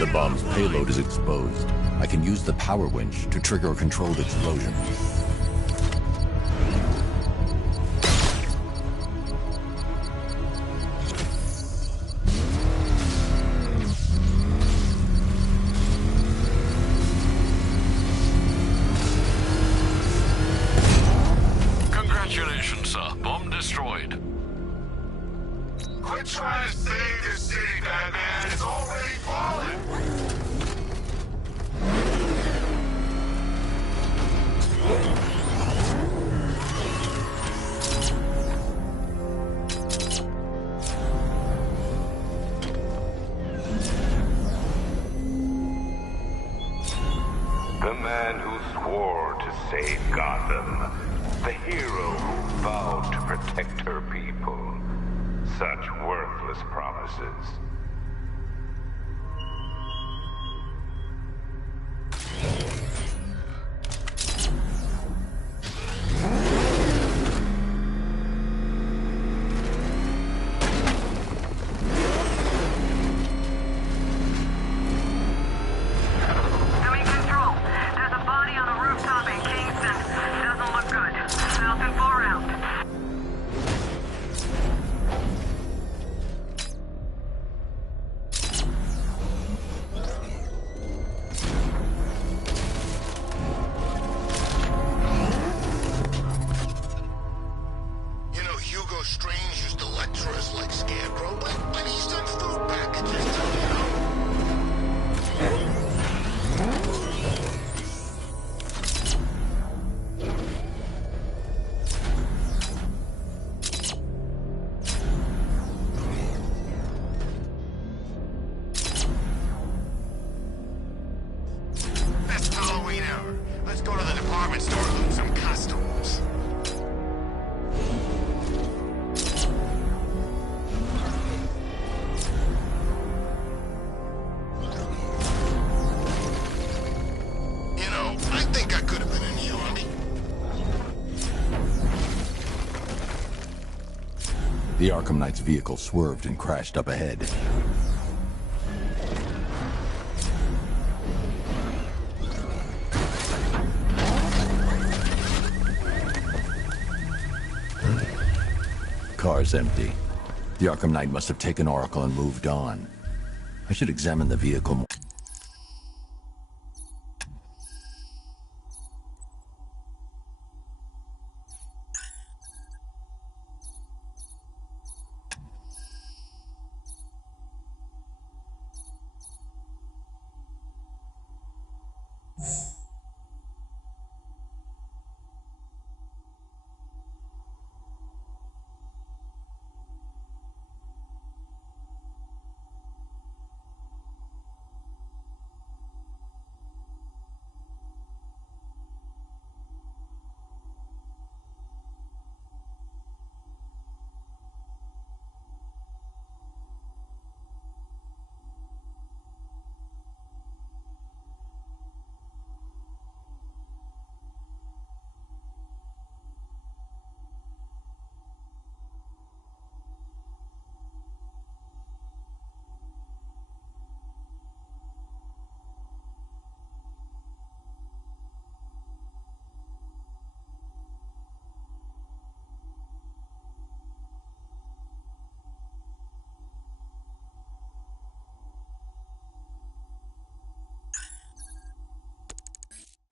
The bomb's payload is exposed. I can use the power winch to trigger a controlled explosion. Congratulations, sir. Bomb destroyed. Quit trying to save this city, Batman. It's already fallen. The man who swore to save Gotham. The hero who vowed to protect her people. Such worthless promises. Doing control. There's a body on a rooftop in Kingston. Doesn't look good. Falcon 4 out. You know, Hugo Strange used to lecture us like Scarecrow, but he's done food packages too, you know? Best Halloween ever. Let's go to the department store and loot some costumes. You know, I think I could have been in the army. The Arkham Knight's vehicle swerved and crashed up ahead. Car's empty. The Arkham Knight must have taken Oracle and moved on. I should examine the vehicle more.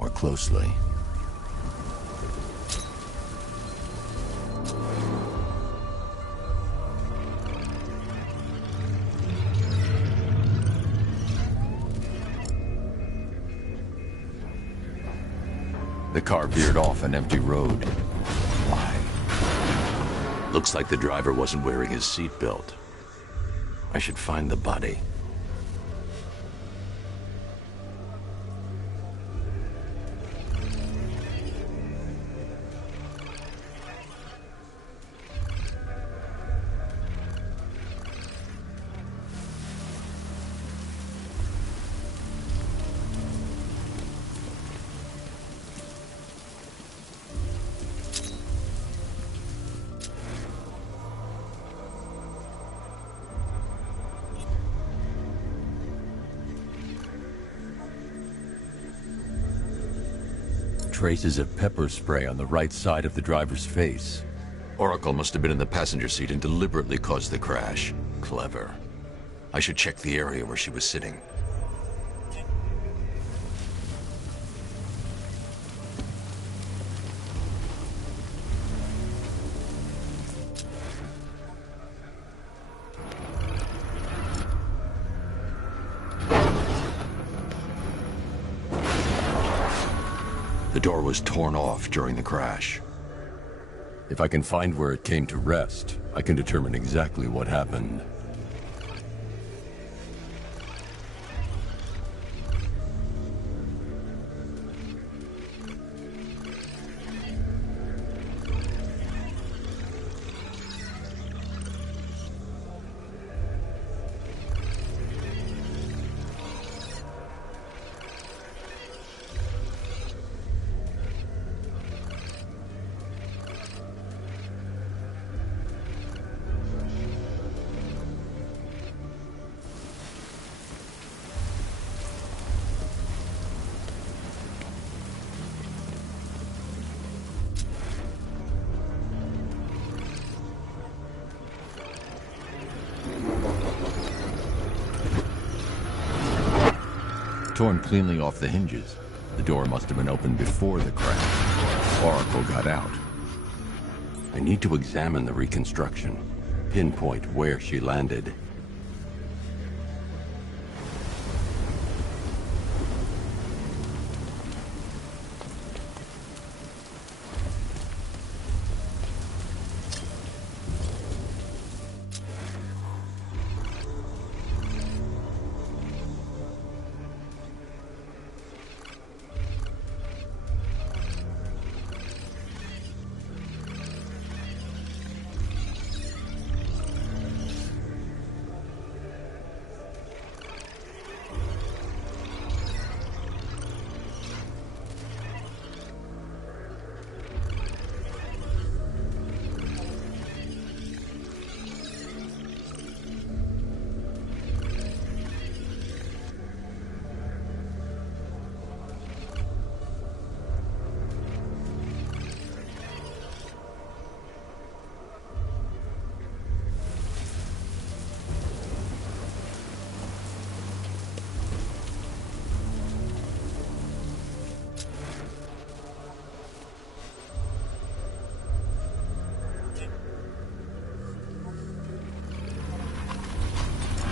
More closely. The car veered off an empty road. Why? Looks like the driver wasn't wearing his seatbelt. I should find the body. traces of pepper spray on the right side of the driver's face. Oracle must have been in the passenger seat and deliberately caused the crash. Clever. I should check the area where she was sitting. The door was torn off during the crash. If I can find where it came to rest, I can determine exactly what happened. Torn cleanly off the hinges. The door must have been opened before the crash. Oracle got out. I need to examine the reconstruction, pinpoint where she landed.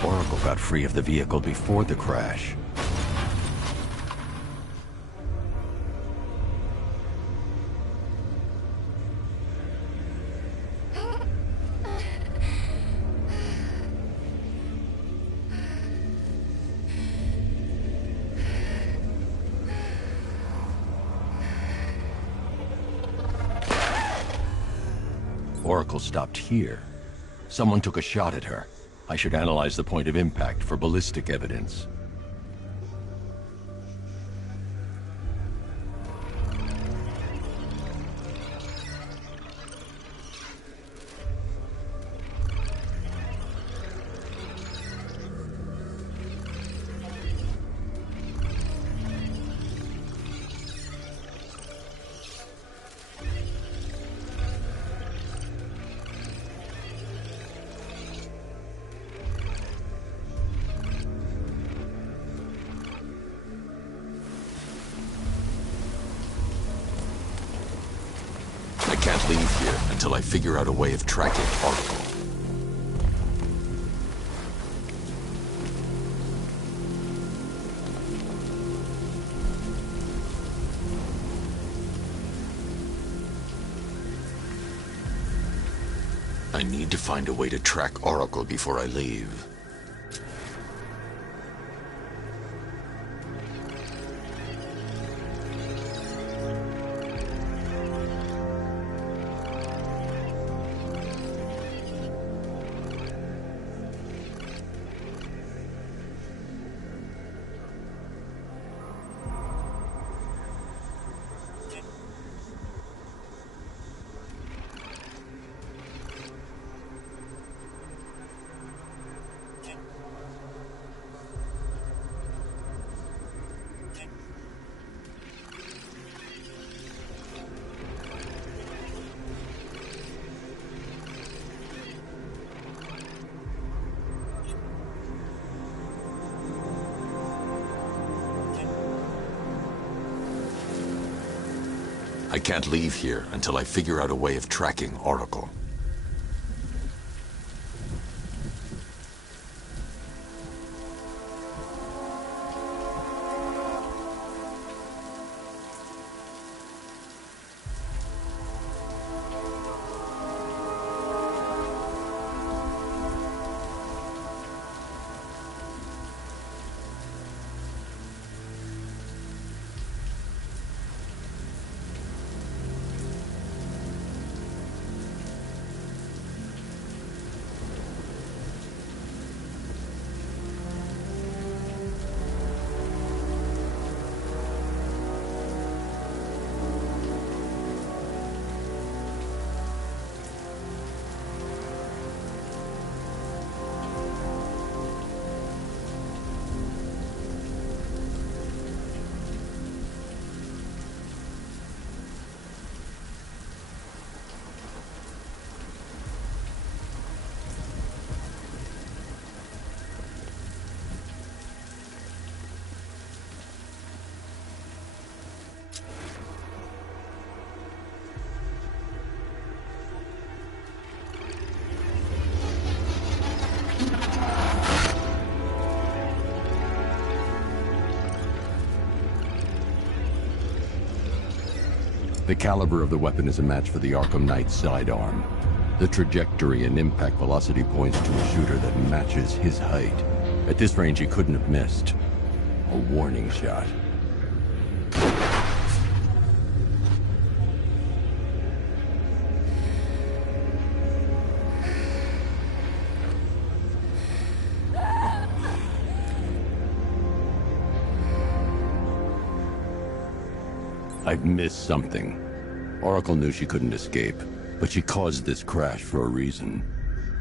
Oracle got free of the vehicle before the crash. Oracle stopped here. Someone took a shot at her. I should analyze the point of impact for ballistic evidence. I can't leave here until I figure out a way of tracking Oracle. I need to find a way to track Oracle before I leave. I can't leave here until I figure out a way of tracking Oracle. The caliber of the weapon is a match for the Arkham Knight's sidearm. The trajectory and impact velocity points to a shooter that matches his height. At this range, he couldn't have missed. A warning shot. I've missed something. Oracle knew she couldn't escape, but she caused this crash for a reason.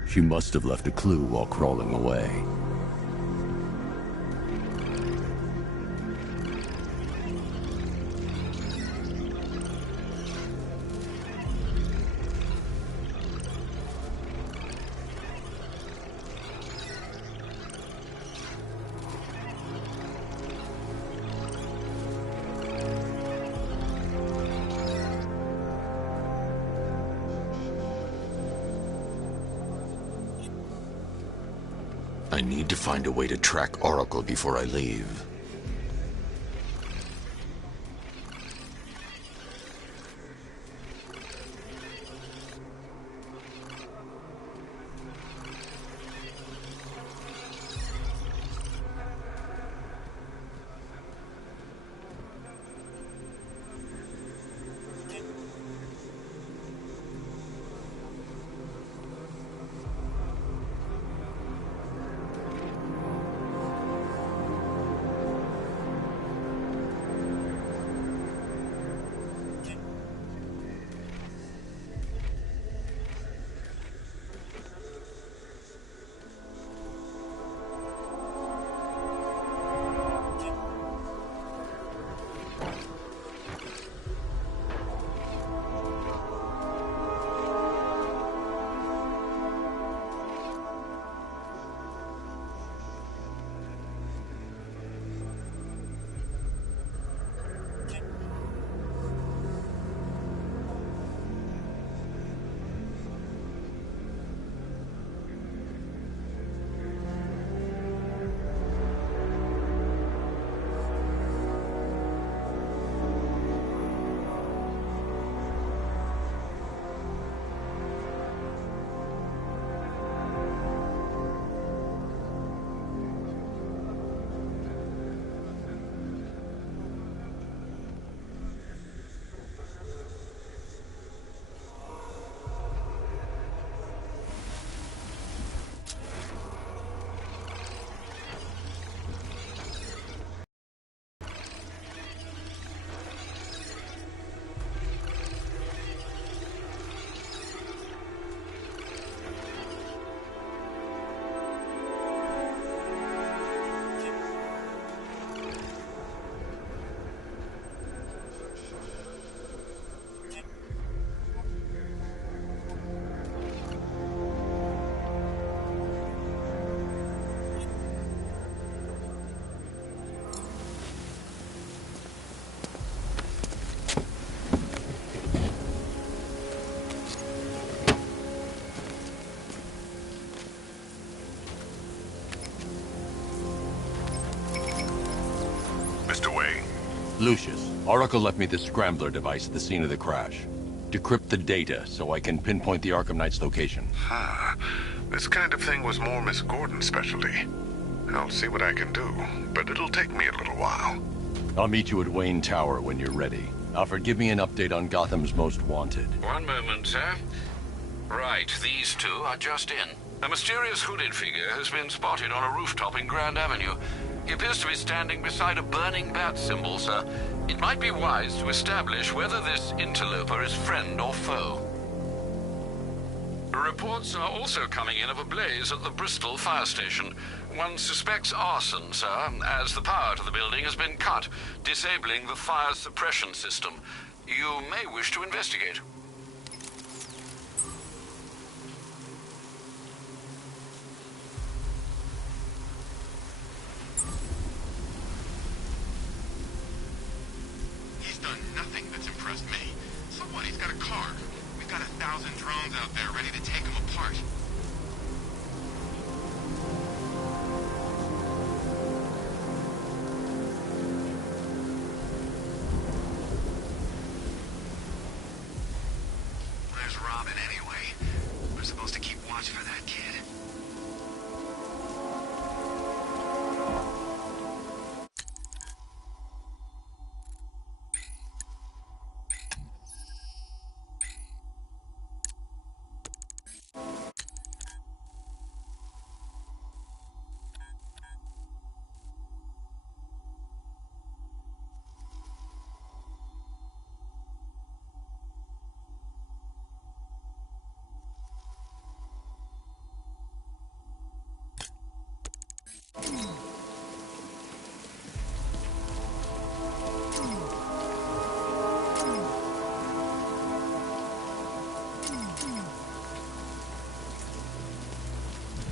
She must have left a clue while crawling away. I need to find a way to track Oracle before I leave. Mr. Wayne? Lucius, Oracle left me the scrambler device at the scene of the crash. Decrypt the data so I can pinpoint the Arkham Knight's location. This kind of thing was more Miss Gordon's specialty. I'll see what I can do, but it'll take me a little while. I'll meet you at Wayne Tower when you're ready. Alfred, give me an update on Gotham's Most Wanted. One moment, sir. Right, these two are just in. A mysterious hooded figure has been spotted on a rooftop in Grand Avenue. He appears to be standing beside a burning bat symbol, sir. It might be wise to establish whether this interloper is friend or foe. Reports are also coming in of a blaze at the Bristol fire station. One suspects arson, sir, as the power to the building has been cut, disabling the fire suppression system. You may wish to investigate. He's done nothing that's impressed me. So what? He's got a car. We've got 1,000 drones out there ready to take him apart. Where's Robin anyway? We're supposed to keep watch for that kid.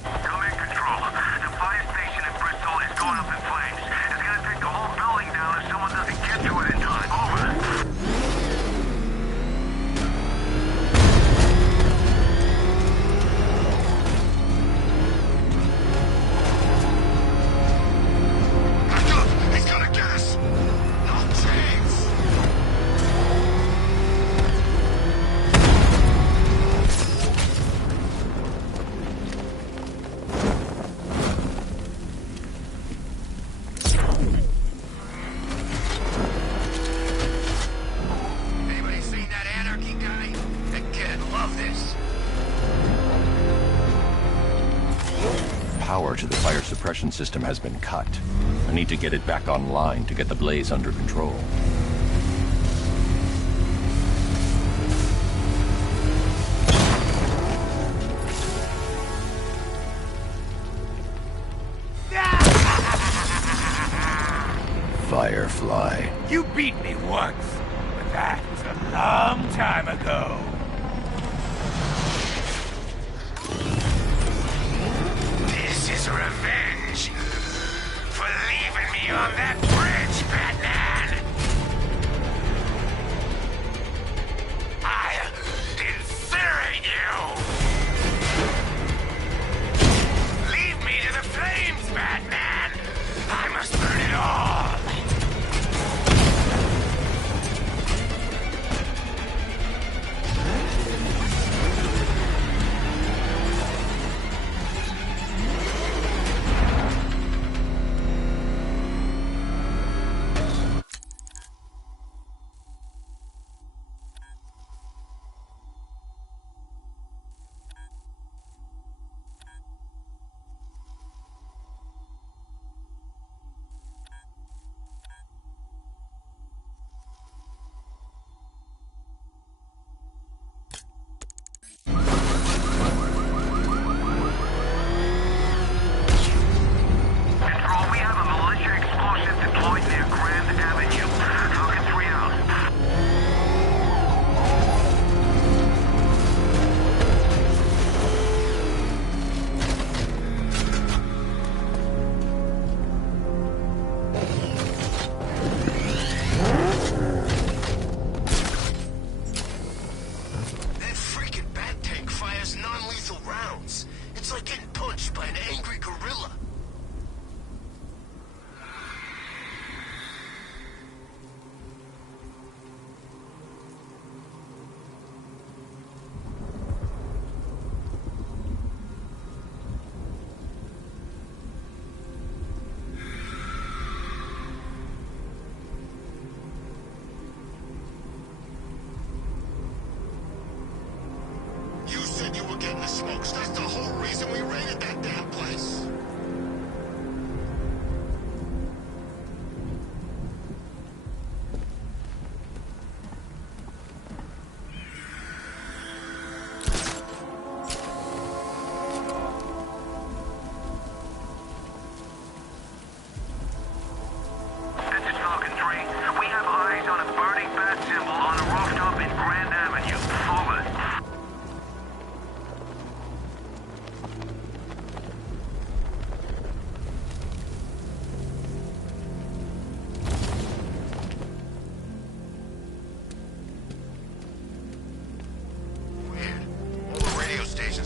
Come in, Control. The fire station in Bristol is going up in flames. It's gonna take the whole building down if someone doesn't get to it in time. Over. Back up! He's gonna get us! No chance! Anybody seen that anarchy guy? That kid'd love this. Power to the fire suppression system has been cut. I need to get it back online to get the blaze under control. Firefly. You beat me once, but that was a long time ago. This is revenge for leaving me on that bridge, Batman. I'll incinerate you. Leave me to the flames, Batman. I must burn it all. smokes. That's the whole reason we raided that damn place.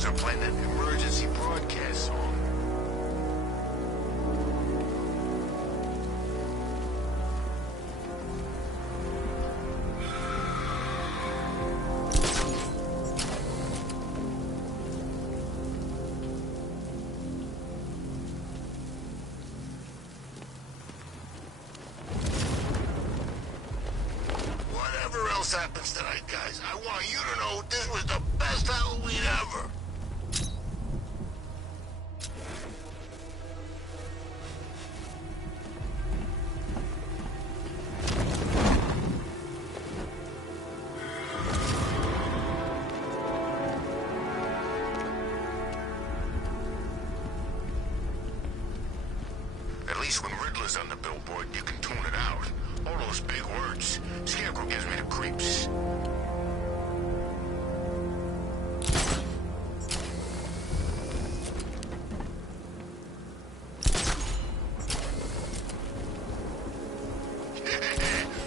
Are playing that emergency broadcast song. Whatever else happens tonight, guys, I want you to know this was the best Halloween ever. At least when Riddler's on the billboard, you can tune it out. All those big words. Scarecrow gives me the creeps.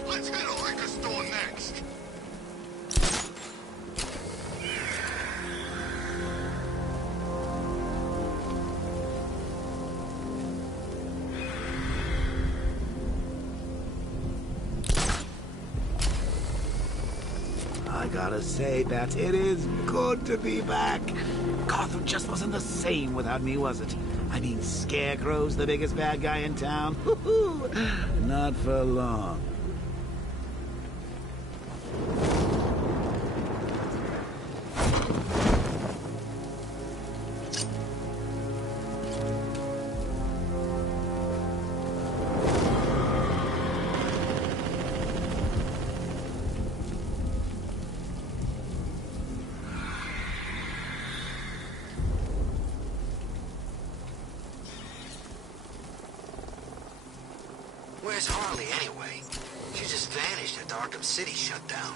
Let's hit a liquor store next. I gotta say, Bats, it is good to be back. Gotham just wasn't the same without me, was it? I mean, Scarecrow's the biggest bad guy in town. Not for long. Where's Harley, anyway? She just vanished after Arkham City shut down.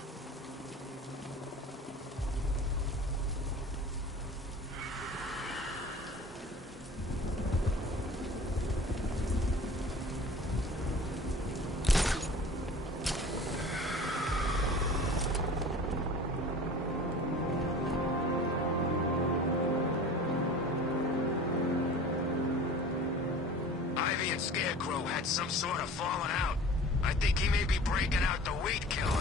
Ivy and Scarecrow had some sort of falling out. I think he may be breaking out the weed killer.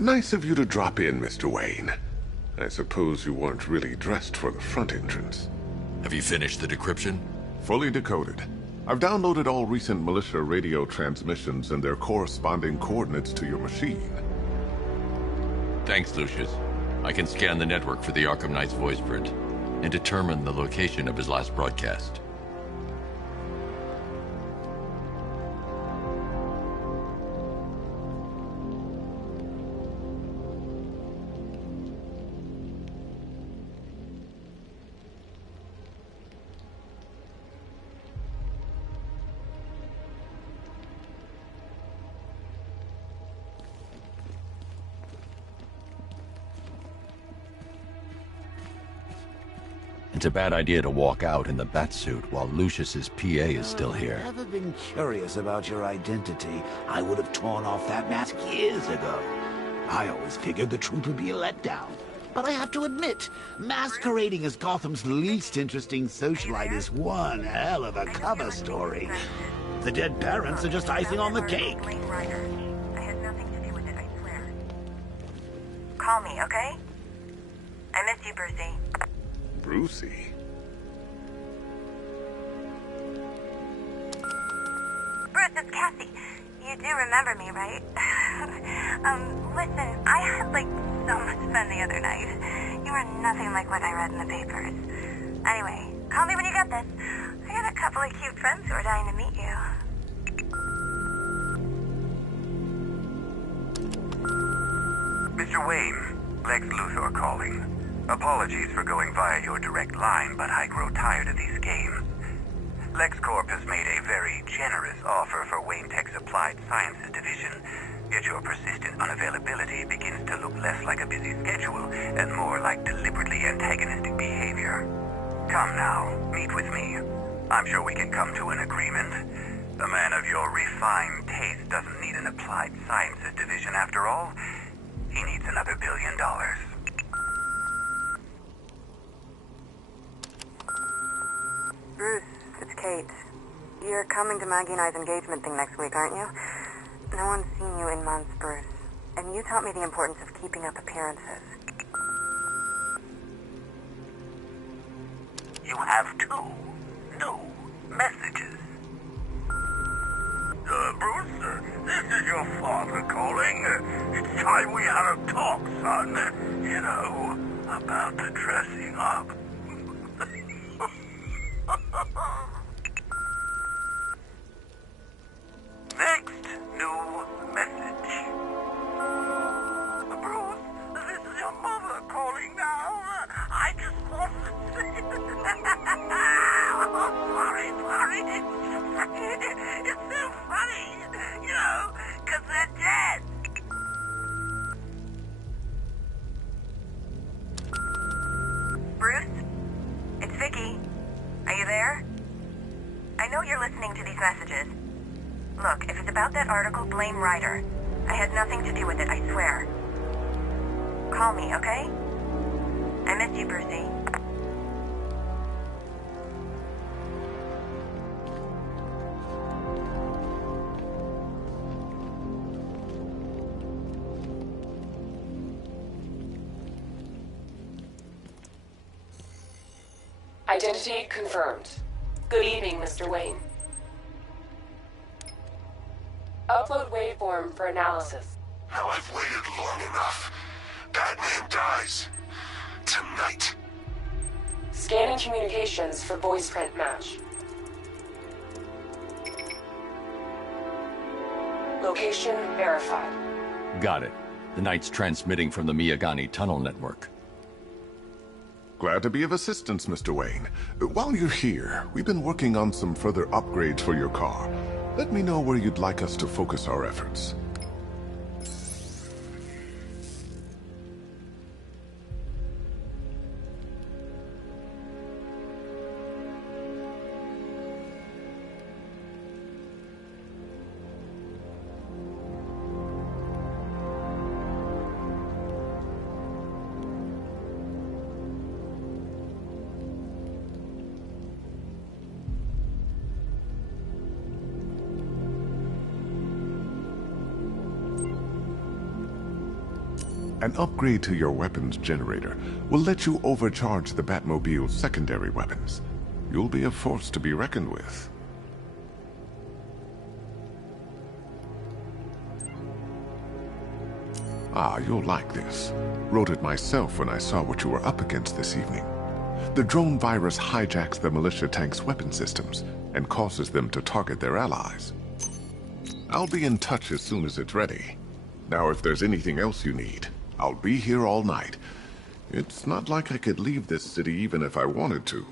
Nice of you to drop in, Mr. Wayne. I suppose you weren't really dressed for the front entrance. Have you finished the decryption? Fully decoded. I've downloaded all recent militia radio transmissions and their corresponding coordinates to your machine. Thanks, Lucius. I can scan the network for the Arkham Knight's voice print and determine the location of his last broadcast. It's a bad idea to walk out in the Batsuit while Lucius's PA is still here. I've never been curious about your identity. I would have torn off that mask years ago. I always figured the truth would be a letdown. But I have to admit, masquerading as Gotham's least interesting socialite is one hell of a cover story. The dead parents are just icing on the cake. I had nothing to do with it, I swear. Call me, okay? I missed you, Brucey. Brucey? Bruce, it's Cassie. You do remember me, right? Listen, I had, so much fun the other night. You were nothing like what I read in the papers. Anyway, call me when you get this. I got a couple of cute friends who are dying to meet you. Mr. Wayne, Lex Luthor calling. Apologies for going via your direct line, but I grow tired of these games. LexCorp has made a very generous offer for Wayne Tech's Applied Sciences division, yet your persistent unavailability begins to look less like a busy schedule and more like deliberately antagonistic behavior. Come now, meet with me. I'm sure we can come to an agreement. A man of your refined taste doesn't need an Applied Sciences division after all. He needs another $1 billion. Bruce, it's Kate. You're coming to Maggie and I's engagement thing next week, aren't you? No one's seen you in months, Bruce. And you taught me the importance of keeping up appearances. You have two new messages. Bruce, this is your father calling. It's time we had a talk, son. You know, about the dressing up. Next new message. Bruce, this is your mother calling now. I just want to say... sorry. It's so funny, you know, because they're dead. Bruce, it's Vicky. Are you there? I know you're listening to these messages. Look, if it's about that article, blame Ryder. I had nothing to do with it, I swear. Call me, okay? I miss you, Brucey. Identity confirmed. Good evening, Mr. Wayne. Upload waveform for analysis. Now I've waited long enough. Batman dies. Tonight. Scanning communications for voice print match. Location verified. Got it. The Knight's transmitting from the Miyagani tunnel network. Glad to be of assistance, Mr. Wayne. While you're here, we've been working on some further upgrades for your car. Let me know where you'd like us to focus our efforts. An upgrade to your weapons generator will let you overcharge the Batmobile's secondary weapons. You'll be a force to be reckoned with. Ah, you'll like this. Wrote it myself when I saw what you were up against this evening. The drone virus hijacks the militia tank's weapon systems and causes them to target their allies. I'll be in touch as soon as it's ready. Now, if there's anything else you need, I'll be here all night. It's not like I could leave this city even if I wanted to.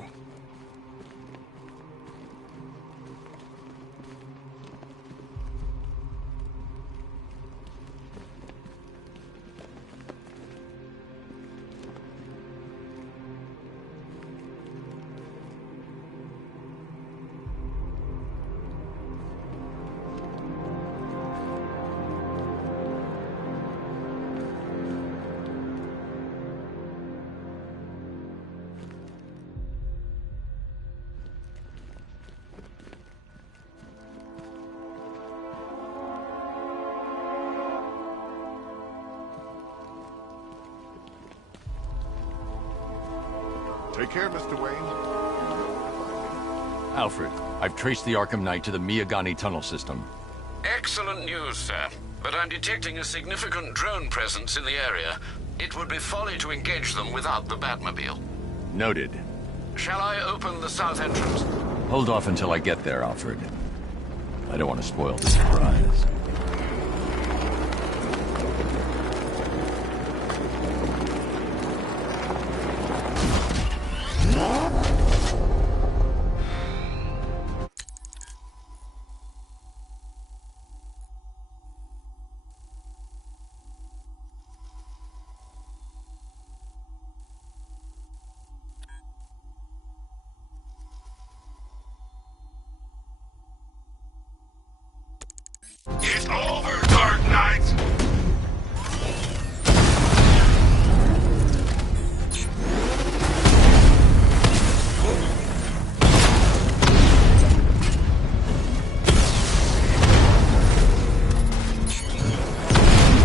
Take care, Mr. Wayne. Alfred, I've traced the Arkham Knight to the Miyagani tunnel system. Excellent news, sir. But I'm detecting a significant drone presence in the area. It would be folly to engage them without the Batmobile. Noted. Shall I open the south entrance? Hold off until I get there, Alfred. I don't want to spoil the surprise. It's over, Dark Knight!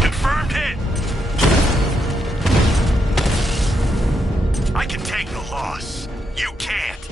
Confirmed hit! I can take the loss. You can't.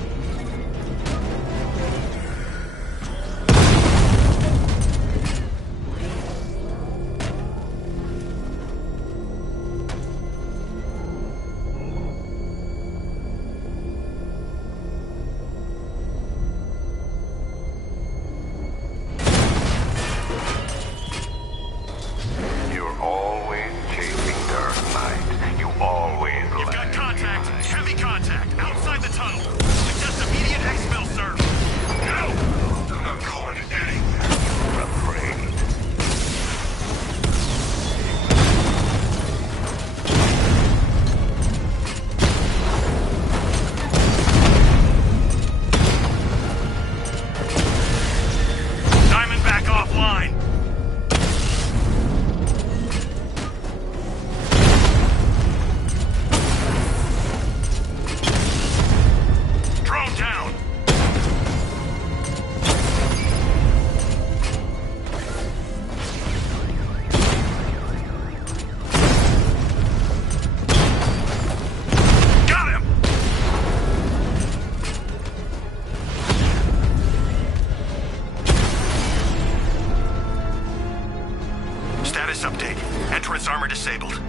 Armor disabled.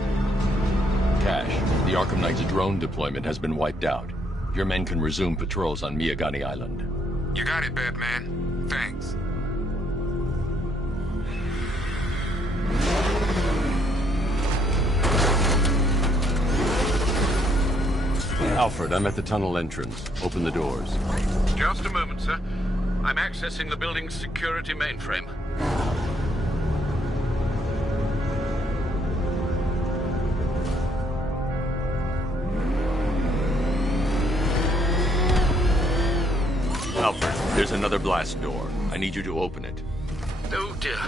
Cash, the Arkham Knight's drone deployment has been wiped out. Your men can resume patrols on Miyagani Island. You got it, Batman. Thanks. Alfred, I'm at the tunnel entrance. Open the doors. Just a moment, sir. I'm accessing the building's security mainframe. Alfred, there's another blast door. I need you to open it. Oh dear.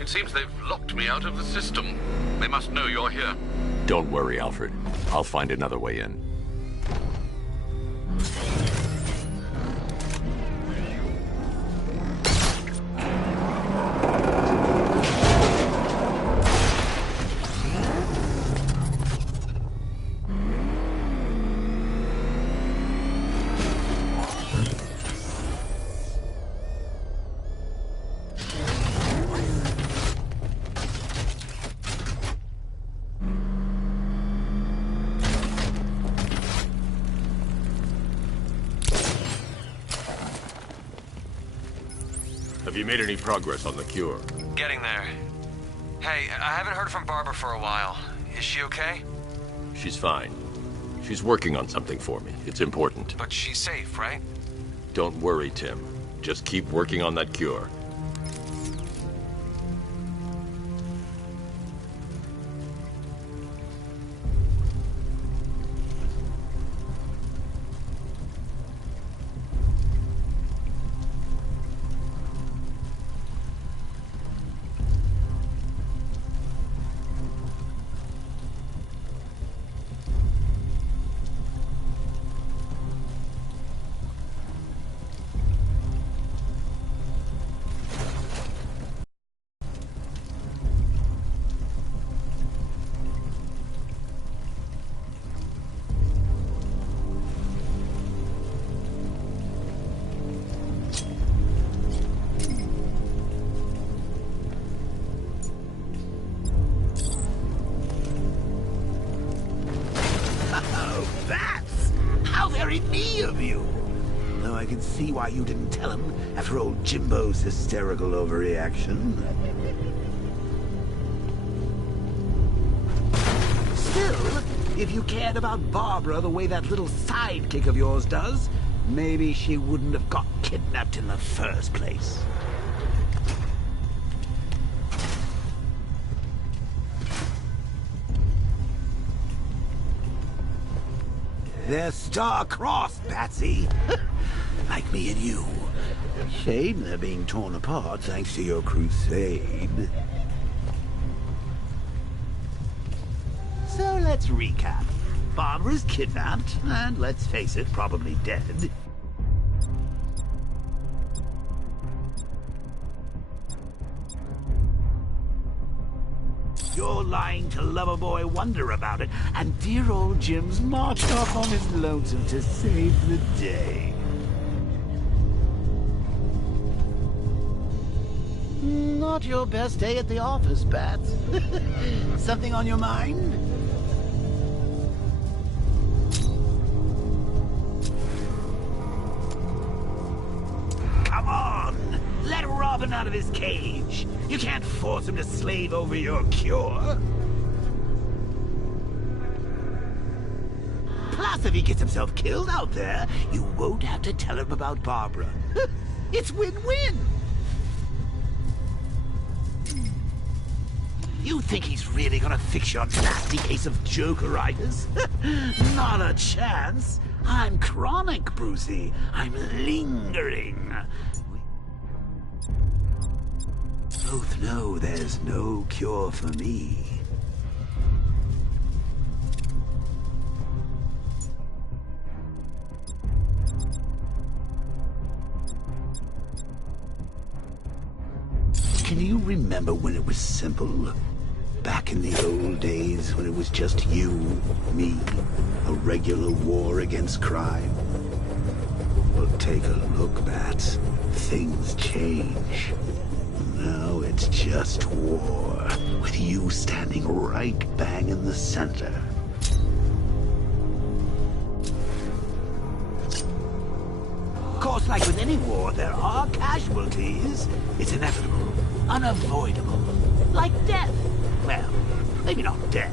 It seems they've locked me out of the system. They must know you're here. Don't worry, Alfred. I'll find another way in. Have you made any progress on the cure? Getting there. Hey, I haven't heard from Barbara for a while. Is she okay? She's fine. She's working on something for me. It's important. But she's safe, right? Don't worry, Tim. Just keep working on that cure. See why you didn't tell him after old Jimbo's hysterical overreaction. Still, if you cared about Barbara the way that little sidekick of yours does, maybe she wouldn't have got kidnapped in the first place. They're star-crossed, Patsy. Like me and you. Shame they're being torn apart thanks to your crusade. So let's recap. Barbara's kidnapped, and let's face it, probably dead. You're lying to Loverboy Wonder about it, and dear old Jim's marched off on his lonesome to save the day. Not your best day at the office, Bats. Something on your mind? Come on! Let Robin out of his cage! You can't force him to slave over your cure! Plus, if he gets himself killed out there, you won't have to tell him about Barbara. It's win-win! You think he's really gonna fix your nasty case of Jokeritis? Not a chance. I'm chronic, Brucey. I'm lingering. We both know there's no cure for me. Can you remember when it was simple? Back in the old days when it was just you, me, a regular war against crime. Well, take a look, Bats. Things change. Now it's just war, with you standing right bang in the center. Of course, like with any war, there are casualties. It's inevitable, unavoidable, like death. Well, maybe not death.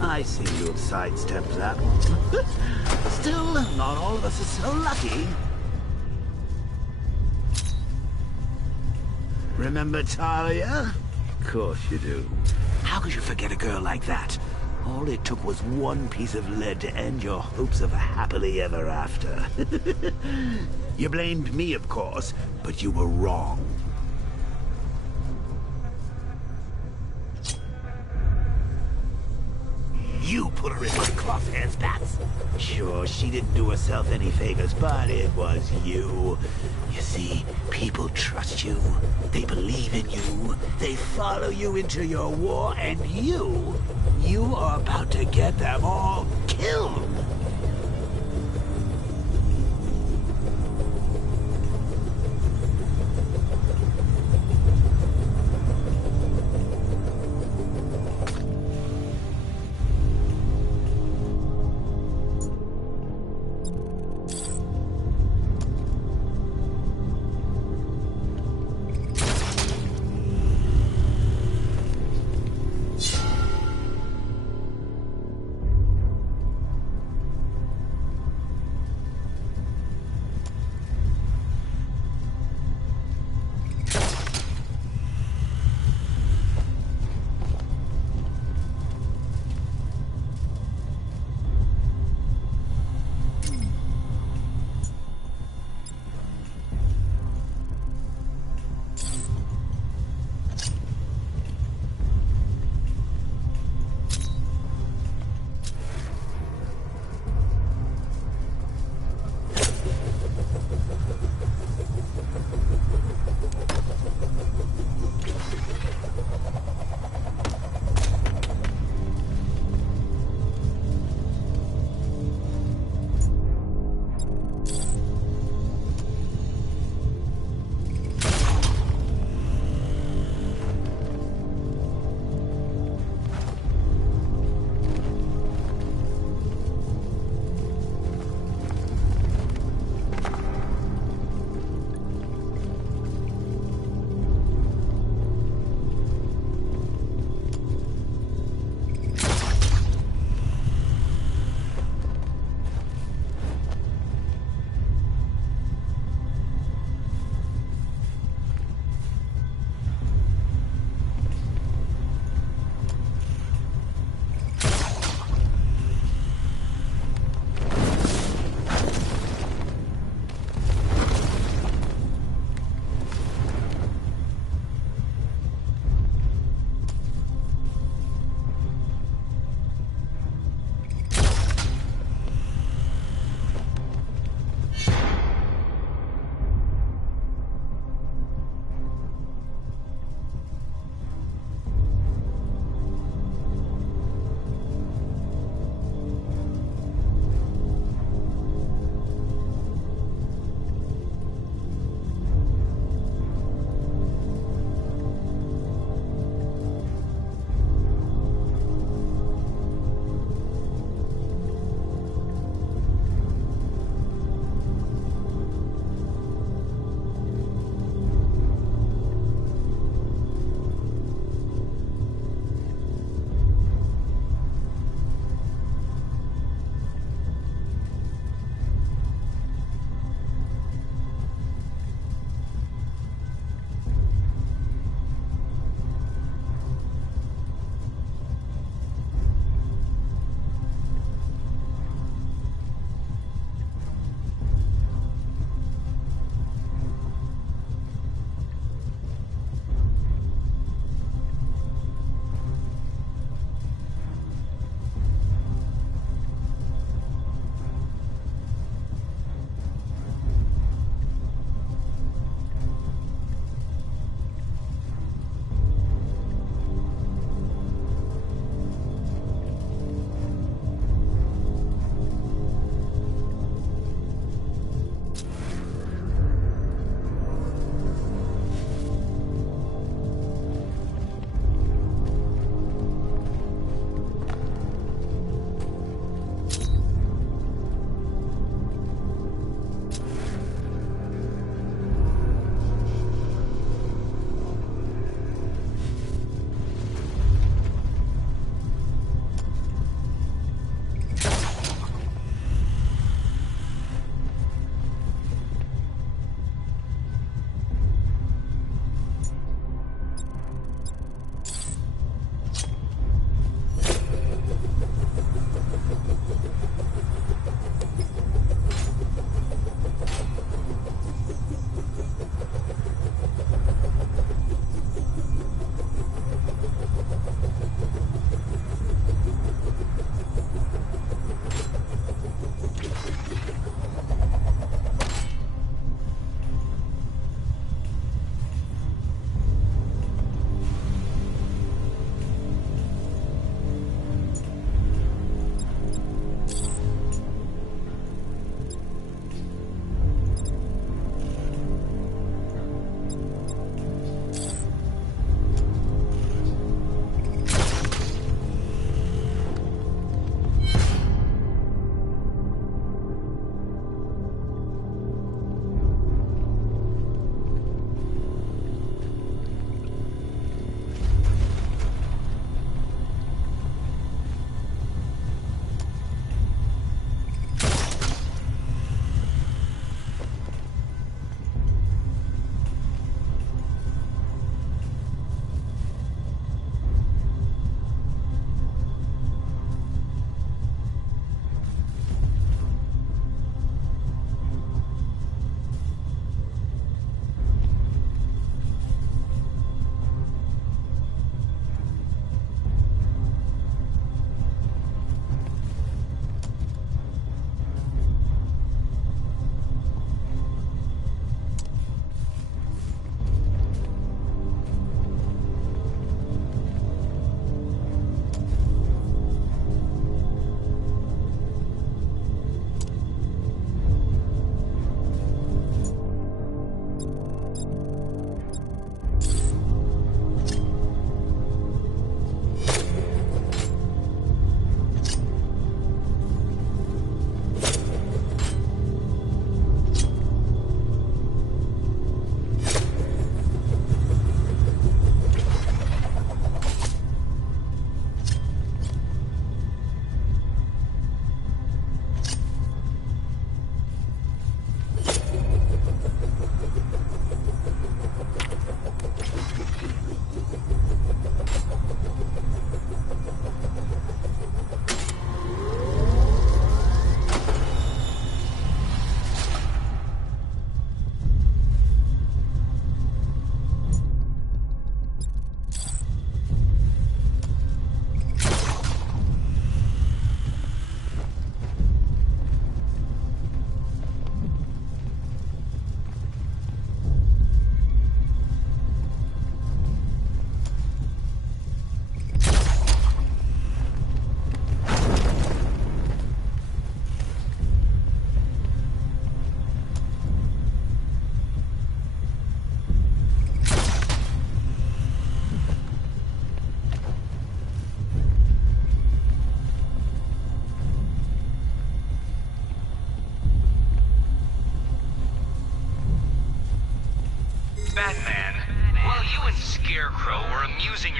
I see you have sidestepped that one. Still, not all of us are so lucky. Remember Talia? Of course you do. How could you forget a girl like that? All it took was one piece of lead to end your hopes of a happily ever after. You blamed me, of course, but you were wrong. You put her in my crosshairs, Bats. Sure, she didn't do herself any favors, but it was you. You see, people trust you. They believe in you. They follow you into your war, and you are about to get them all killed.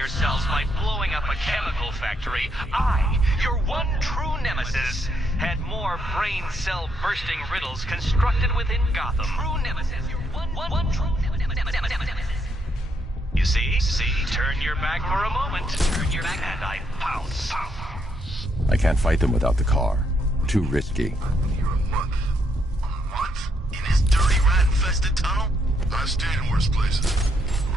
yourselves by blowing up a chemical factory, I, your one true nemesis, had more brain cell bursting riddles constructed within Gotham. True nemesis. Your one true nemesis. You see? Turn your back for a moment. Turn your back and I pounce. I can't fight them without the car. Too risky. Here a month. A month? In this dirty rat-infested tunnel? I've stayed in worse places.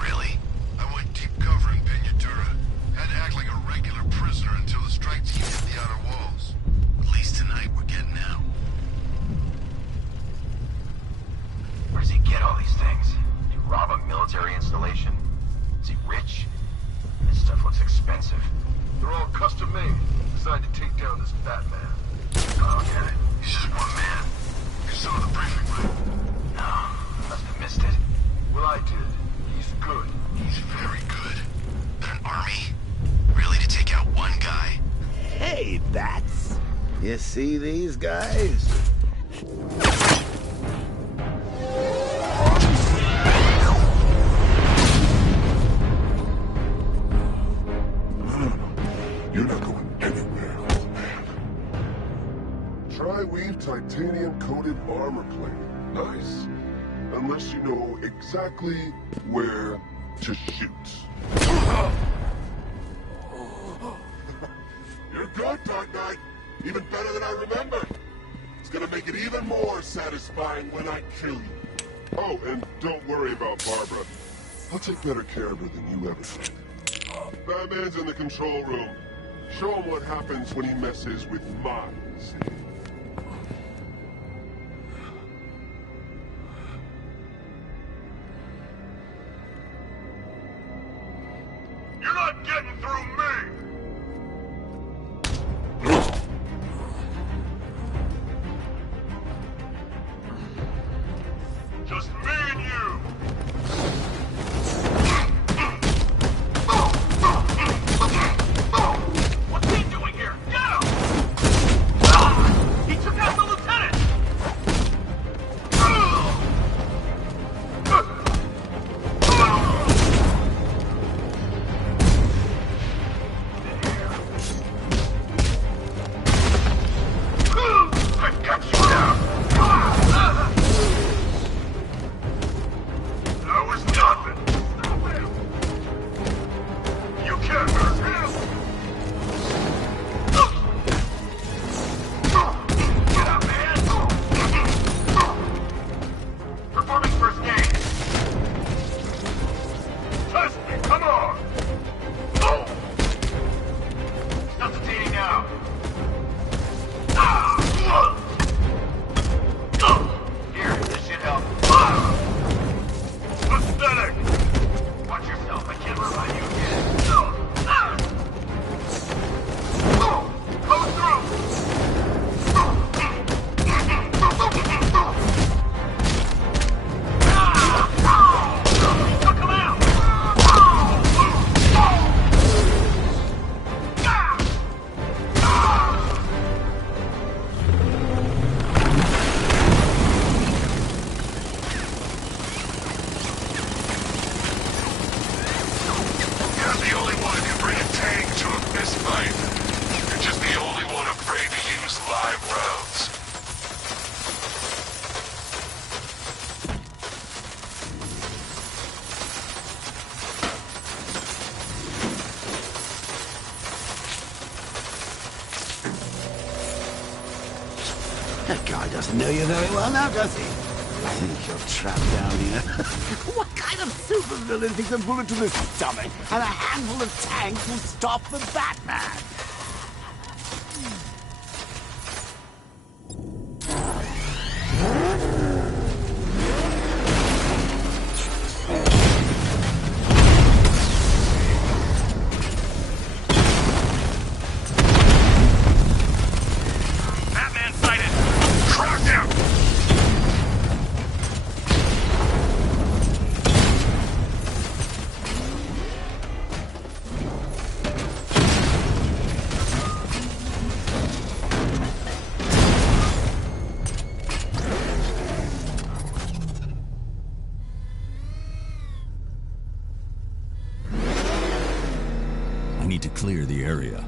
Really? I went deep cover in Pinyatura. Had to act like a regular prisoner until the strike team hit the outer walls. At least tonight we're getting out. Where does he get all these things? Did he rob a military installation? Is he rich? This stuff looks expensive. They're all custom made, designed to take down this Batman. Oh, get it. He's just one man. You saw the briefing, right? No, I must have missed it. Well, I did. He's good. He's very good. An army? Really, to take out one guy? Hey, Bats. You see these guys? You're not going anywhere, old man. Tri-weave titanium-coated armor plate. Nice. Unless you know exactly where to shoot. You're good, Dark Knight. Even better than I remember. It's gonna make it even more satisfying when I kill you. Oh, and don't worry about Barbara. I'll take better care of her than you ever did. Batman's in the control room. Show him what happens when he messes with minds. You're not getting through me! Just me and you! What's he doing here? Get him! He took out the lieutenant! I've got you down! That was nothing! You can't hurt him! Get up, man! Performing first aid! Test me, come on! Resuscitating now! Here, this should help. Pathetic! Watch yourself, I can't revive you again. Go through! Took him out! You're the only one who can bring a tank to a fist fight. You're just the only one afraid to use live rounds. That guy doesn't know you very well now, does he? I think you're trapped down here. What kind of supervillain thinks a bullet to the stomach and a handful of tanks will stop the Batman? Batman sighted! Crack him! I need to clear the area.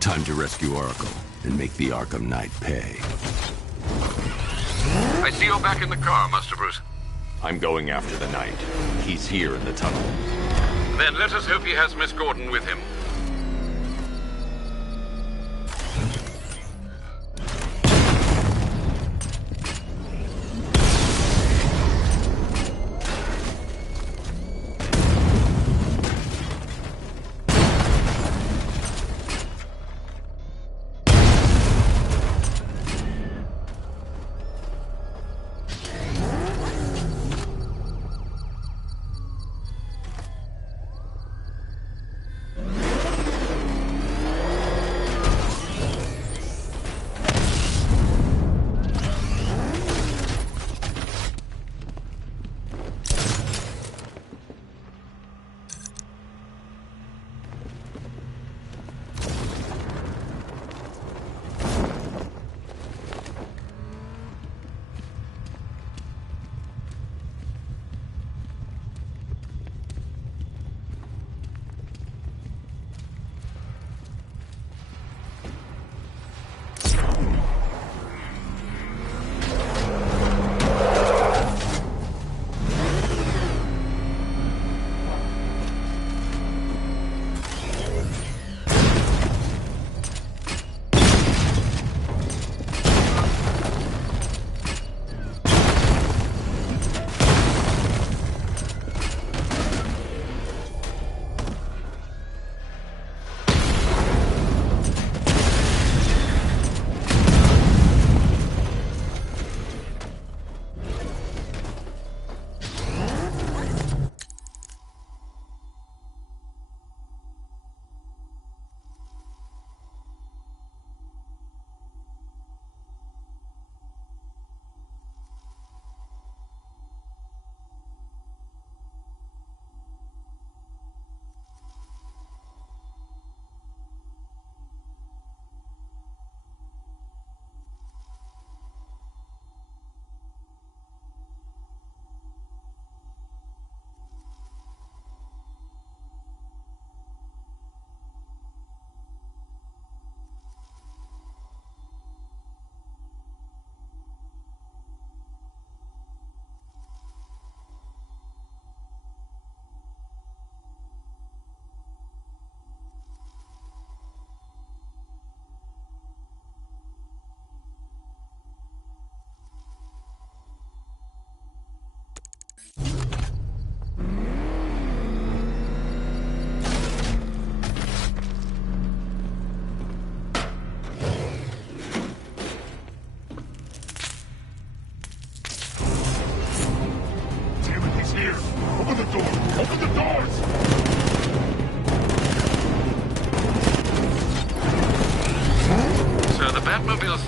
Time to rescue Oracle and make the Arkham Knight pay. I see you're back in the car, Master Bruce. I'm going after the Knight. He's here in the tunnel. Then let us hope he has Miss Gordon with him.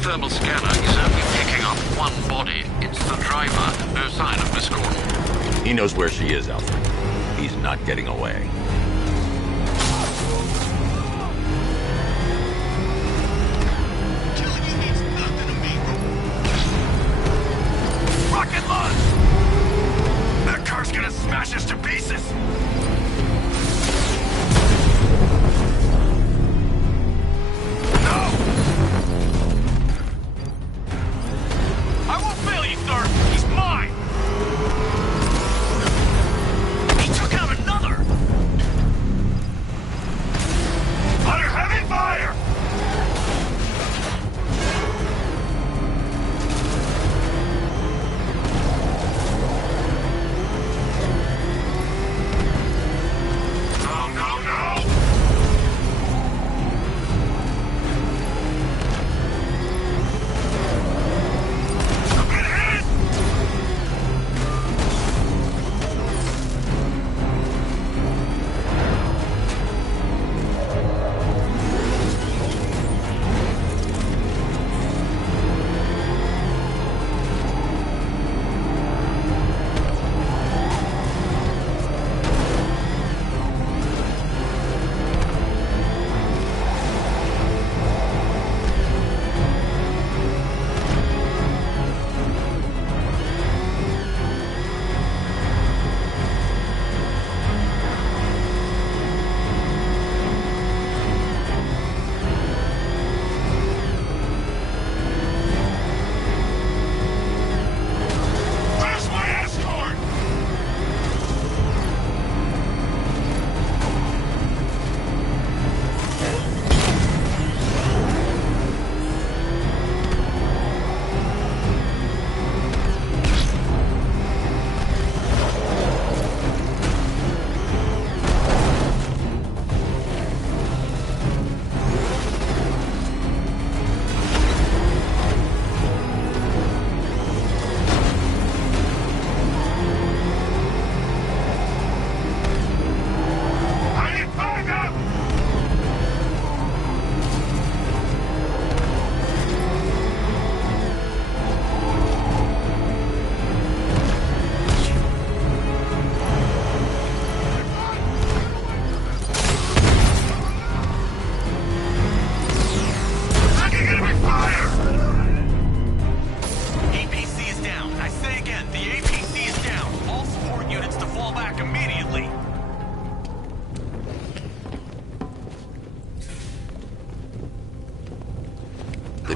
Thermal scanner is only picking up one body. It's the driver. No sign of Miss Gordon. He knows where she is, Alfred. He's not getting away. Killing you means nothing to me. Rocket launch! That car's gonna smash us to pieces!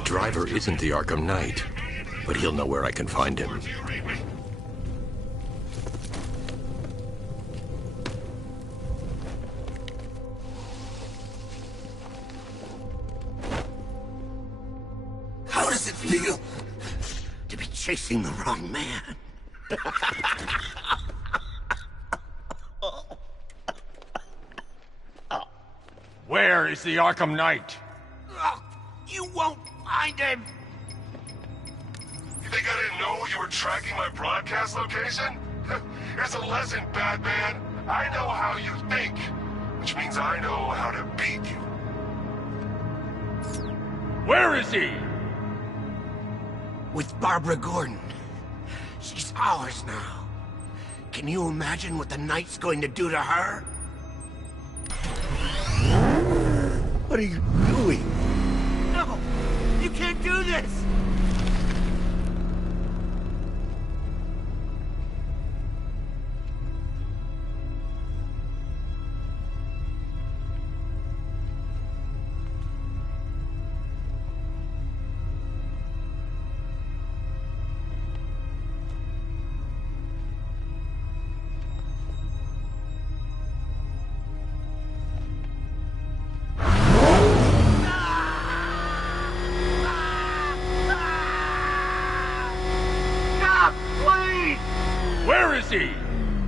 driver isn't the Arkham Knight, but he'll know where I can find him. How does it feel to be chasing the wrong man? Where is the Arkham Knight? You won't find him! You think I didn't know you were tracking my broadcast location? Here's a lesson, Batman. I know how you think, which means I know how to beat you. Where is he? With Barbara Gordon. She's ours now. Can you imagine what the Knight's going to do to her? What are you doing? No! You can't do this!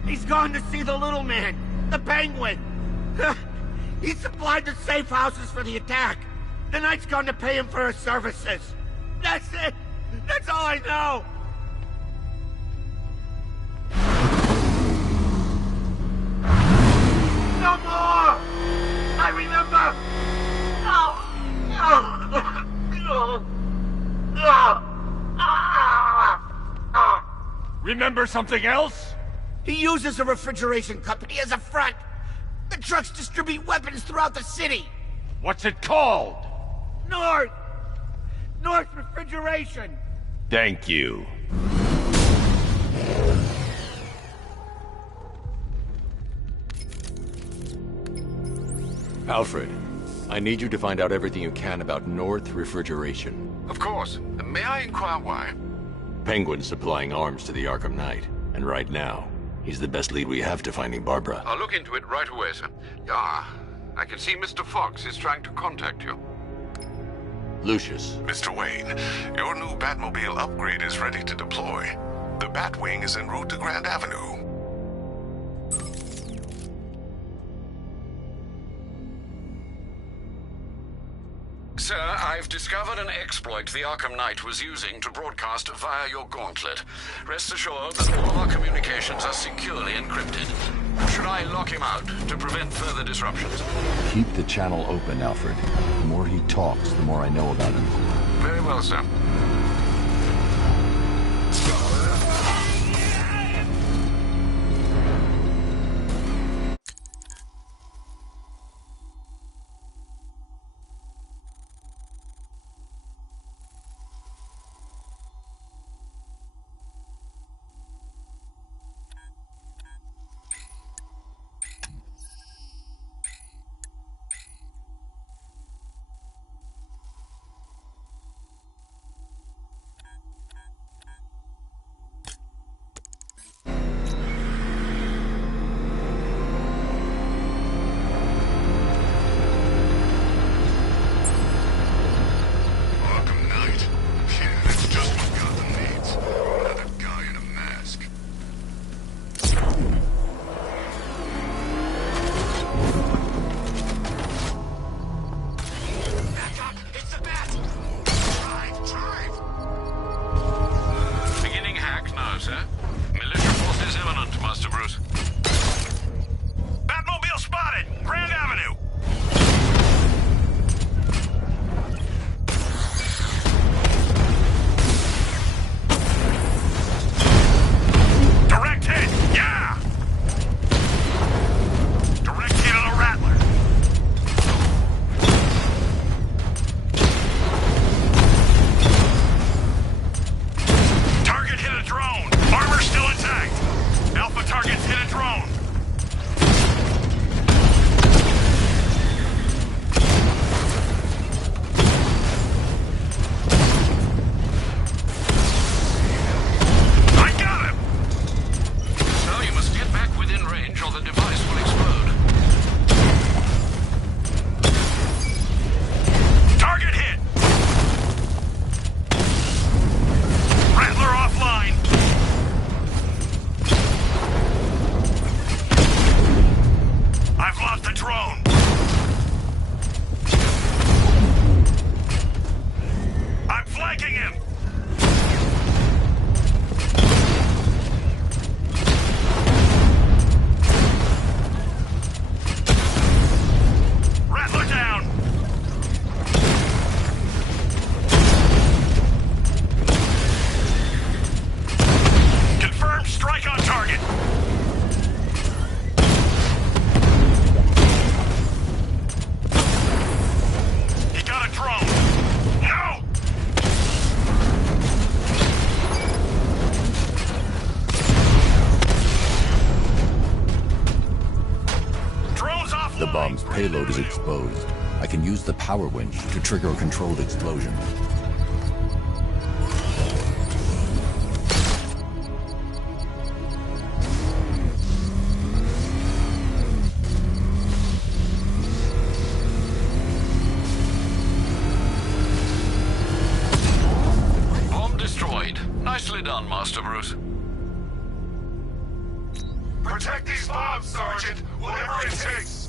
He's gone to see the little man, the Penguin. He supplied the safe houses for the attack. The Knight's gone to pay him for his services. That's it. That's all I know. No more! I remember! Remember something else? He uses a refrigeration company as a front. The trucks distribute weapons throughout the city. What's it called? North Refrigeration. Thank you. Alfred, I need you to find out everything you can about North Refrigeration. Of course. May I inquire why? Penguin's supplying arms to the Arkham Knight, and right now, he's the best lead we have to finding Barbara. I'll look into it right away, sir. Ah, I can see Mr. Fox is trying to contact you. Lucius. Mr. Wayne, your new Batmobile upgrade is ready to deploy. The Batwing is en route to Grand Avenue. Sir, I've discovered an exploit the Arkham Knight was using to broadcast via your gauntlet. Rest assured that all of our communications are securely encrypted. Should I lock him out to prevent further disruptions? Keep the channel open, Alfred. The more he talks, the more I know about him. Very well, sir. a drone! I'm flanking him! Rattler down! Confirmed strike on target! He got a drone! No! Drone's offline! The bomb's payload is exposed. I can use the power winch to trigger a controlled explosion. Bomb destroyed. Nicely done, Master Bruce. Protect these bombs, Sergeant! Whatever it takes!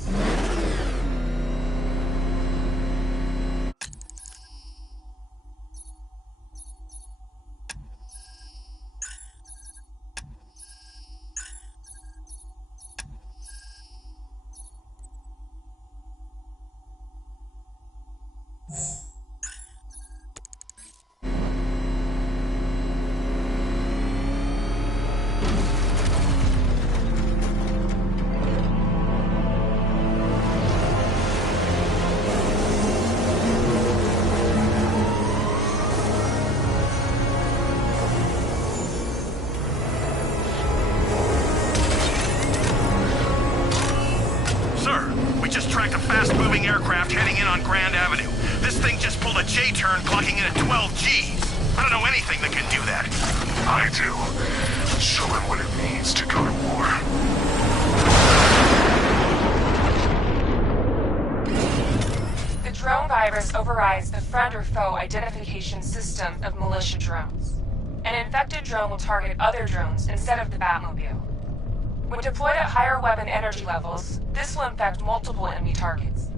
We just tracked a fast-moving aircraft heading in on Grand Avenue. This thing just pulled a J-turn, clocking in at 12 Gs. I don't know anything that can do that. I do. Show him what it means to go to war. The drone virus overrides the friend or foe identification system of militia drones. An infected drone will target other drones instead of the Batmobile. When deployed at higher weapon energy levels, this will infect multiple enemy targets.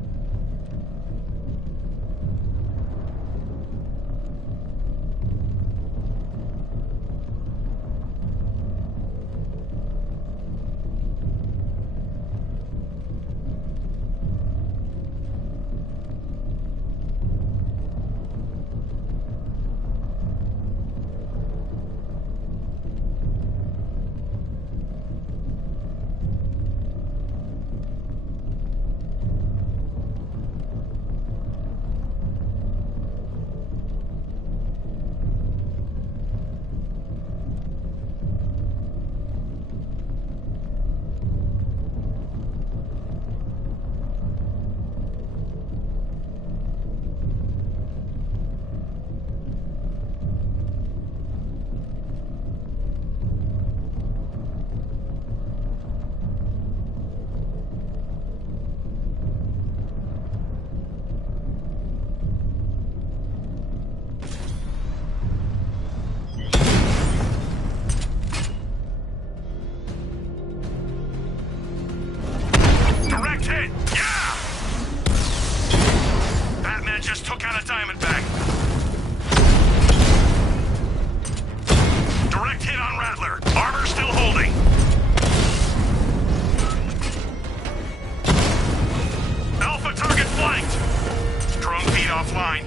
offline.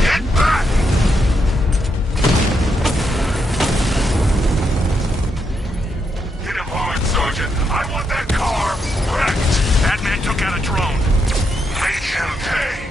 Get back! Hit him hard, Sergeant. I want that car wrecked. That man took out a drone. Make him pay.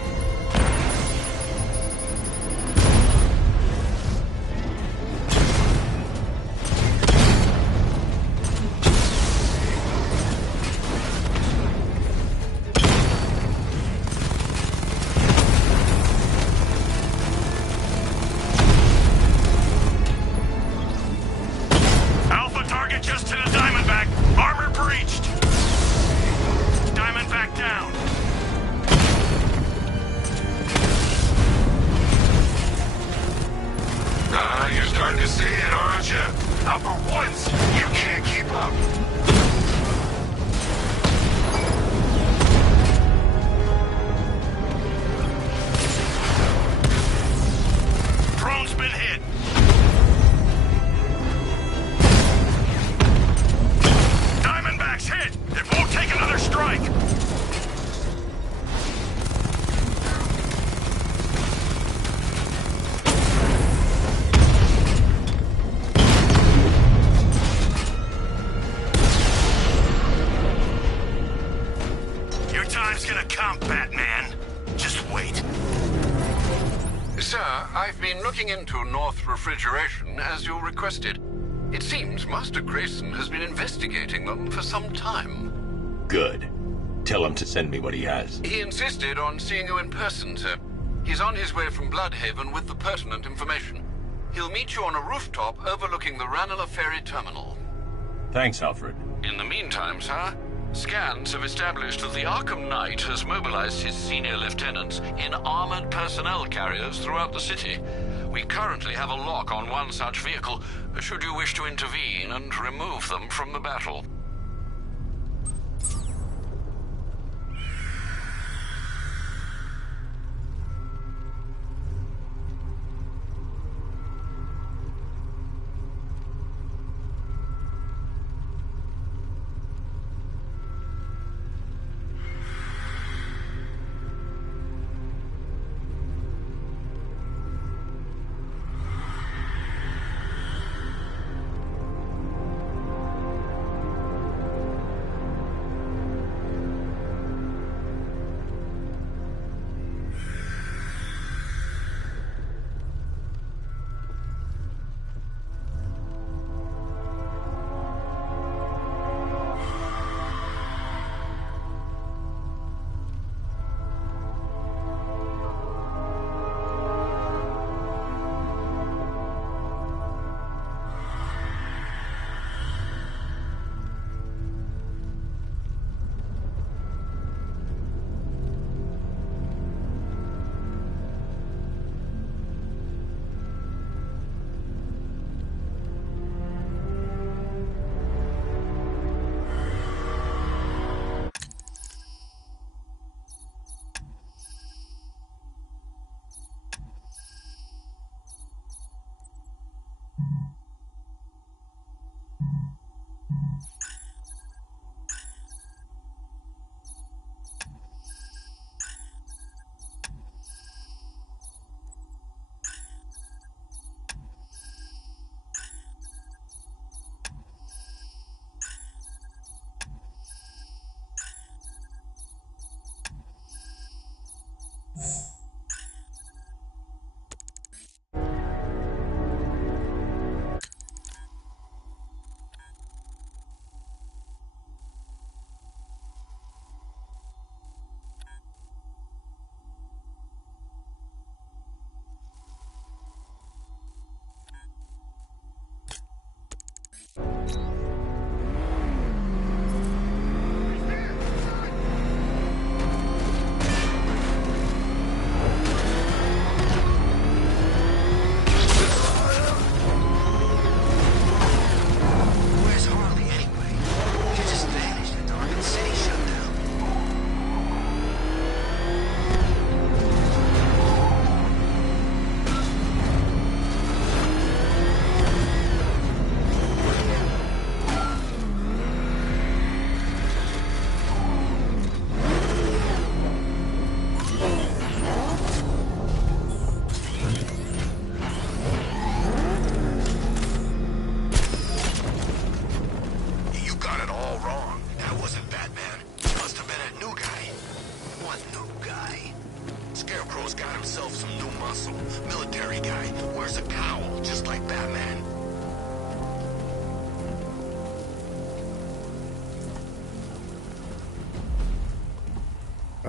come, Batman. Just wait. Sir, I've been looking into North Refrigeration as you requested. It seems Master Grayson has been investigating them for some time. Good. Tell him to send me what he has. He insisted on seeing you in person, sir. He's on his way from Bloodhaven with the pertinent information. He'll meet you on a rooftop overlooking the Ranelagh Ferry Terminal. Thanks, Alfred. In the meantime, sir, scans have established that the Arkham Knight has mobilized his senior lieutenants in armored personnel carriers throughout the city. We currently have a lock on one such vehicle, should you wish to intervene and remove them from the battle.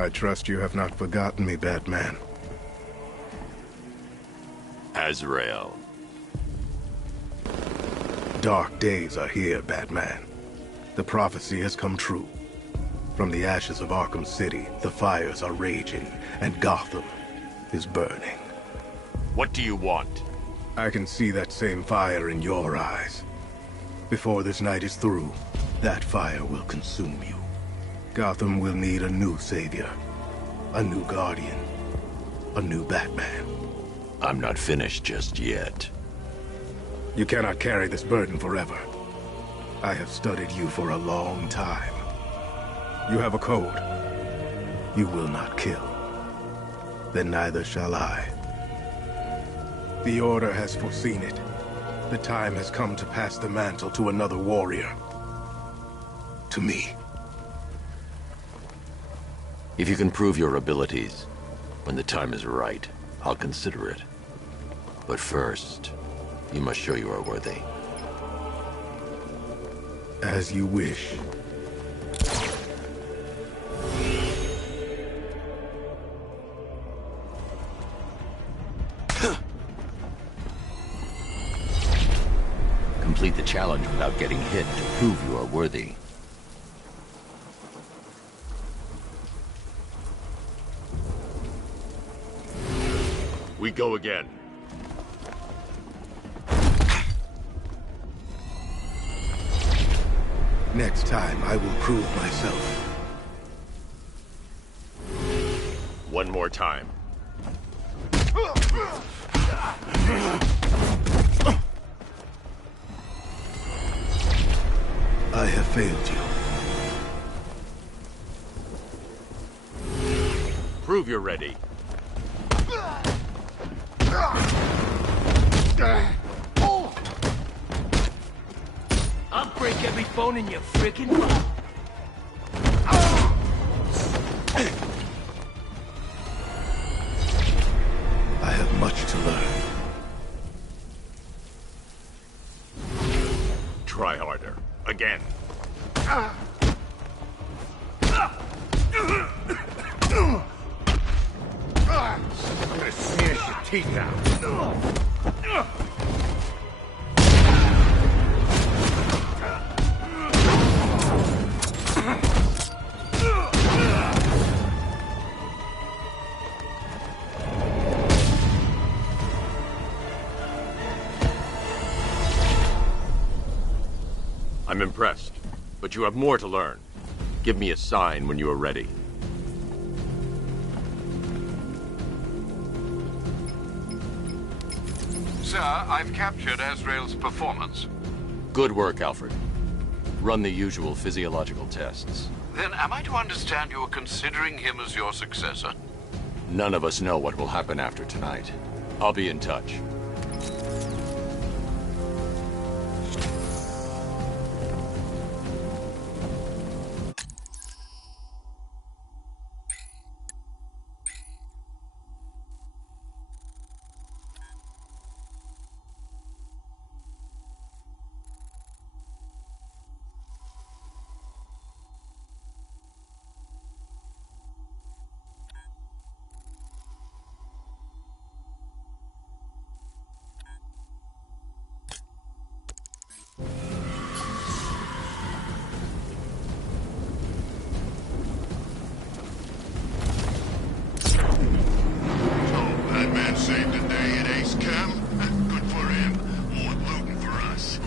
I trust you have not forgotten me, Batman. Azrael. Dark days are here, Batman. The prophecy has come true. From the ashes of Arkham City, the fires are raging, and Gotham is burning. What do you want? I can see that same fire in your eyes. Before this night is through, that fire will consume you. Gotham will need a new savior, a new guardian, a new Batman. I'm not finished just yet. You cannot carry this burden forever. I have studied you for a long time. You have a code. You will not kill. Then neither shall I. The Order has foreseen it. The time has come to pass the mantle to another warrior. To me. If you can prove your abilities, when the time is right, I'll consider it. But first, you must show you are worthy. As you wish. Complete the challenge without getting hit to prove you are worthy. We go again. Next time, I will prove myself. One more time. I have failed you. Prove you're ready. I'll break every bone in your freaking body. I have much to learn. Try harder. Again. I'm gonna smash your teeth out. I'm impressed, but you have more to learn. Give me a sign when you are ready. Sir, I've captured Azrael's performance. Good work, Alfred. Run the usual physiological tests. Then am I to understand you are considering him as your successor? None of us know what will happen after tonight. I'll be in touch. Batman saved the day at Ace Chem. Good for him. More looting for us.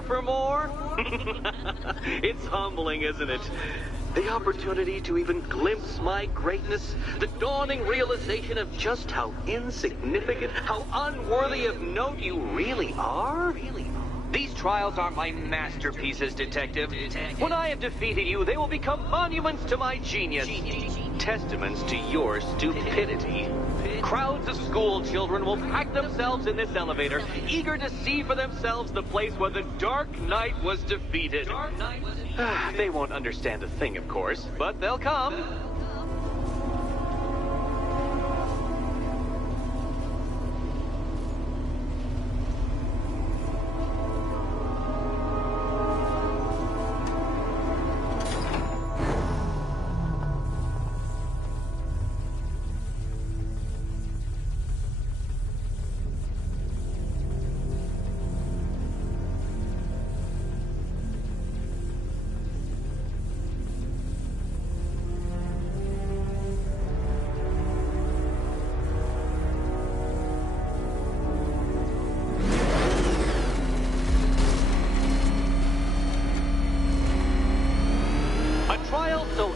hunger for more? It's humbling, isn't it? The opportunity to even glimpse my greatness, the dawning realization of just how insignificant, how unworthy of note you really are. These trials are my masterpieces, Detective. When I have defeated you, they will become monuments to my genius, testaments to your stupidity. Crowds of school children will pack themselves in this elevator, eager to see for themselves the place where the Dark Knight was defeated. They won't understand a thing, of course, but they'll come.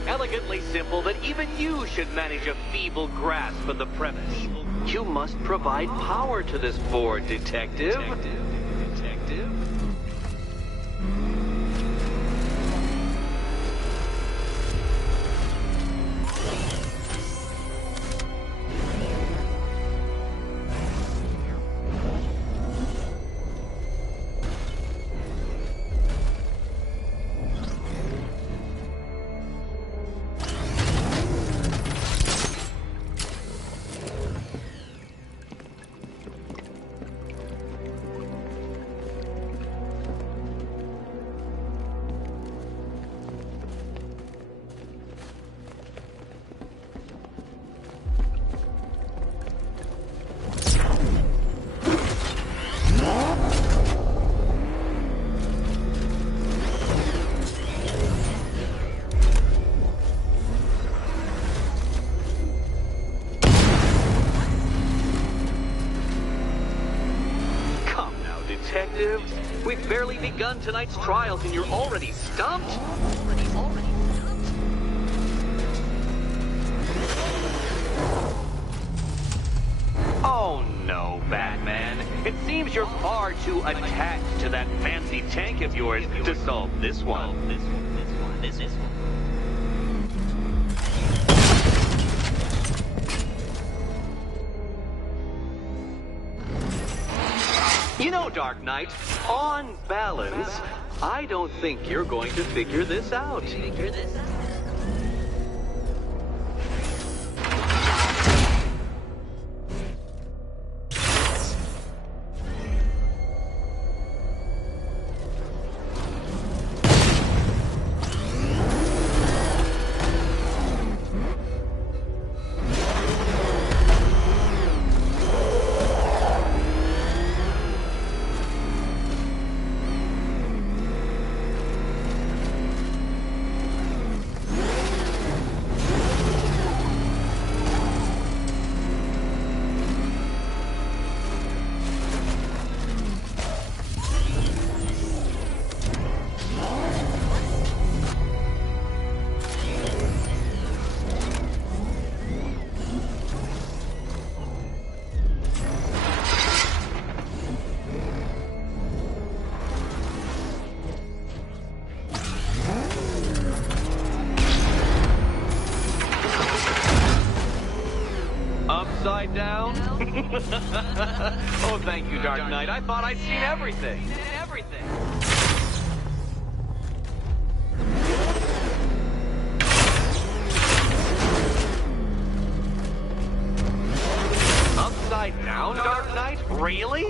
Elegantly simple that even you should manage a feeble grasp of the premise. You must provide power to this board, Detective. We've barely begun tonight's trials and you're already stumped? Oh no, Batman. It seems you're far too attached to that fancy tank of yours to solve this one. This one. You know, Dark Knight, on balance, I don't think you're going to figure this out. Upside down? Oh, thank you, Dark Knight. I thought I'd seen everything. Upside down, Dark Knight? Really?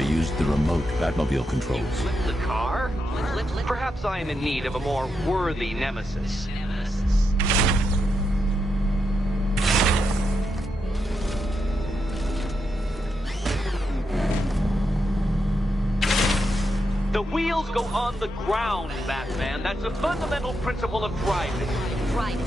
I used the remote Batmobile controls. Flip the car? Perhaps I am in need of a more worthy nemesis. The wheels go on the ground, Batman. That's a fundamental principle of driving. Right.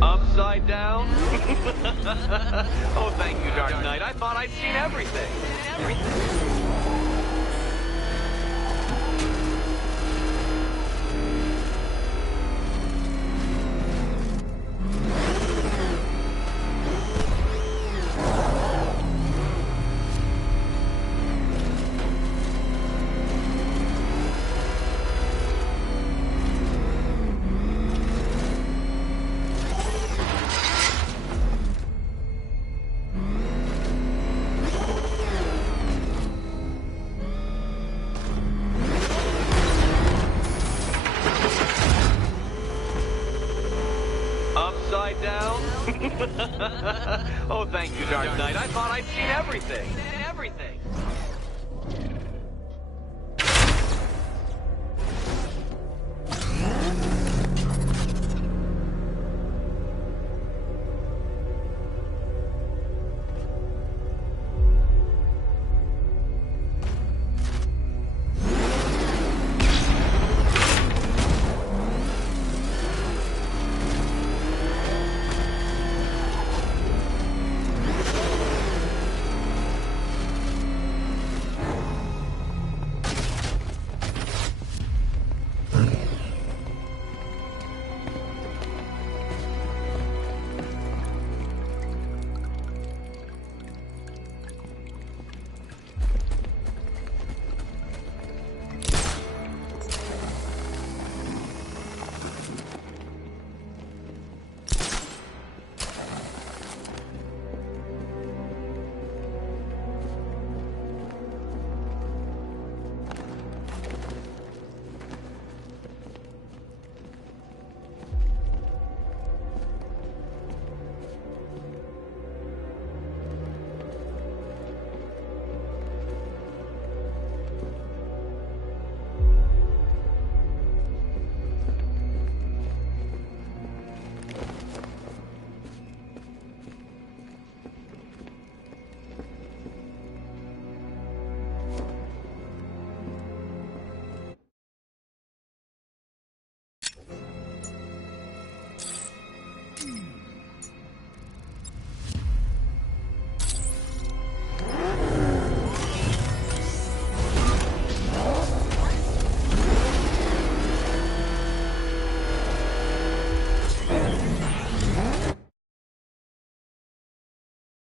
Upside down? Oh, thank you, Dark Knight. I thought I'd seen everything. Upside down? Oh, thank you, Dark Knight. I thought I'd seen everything.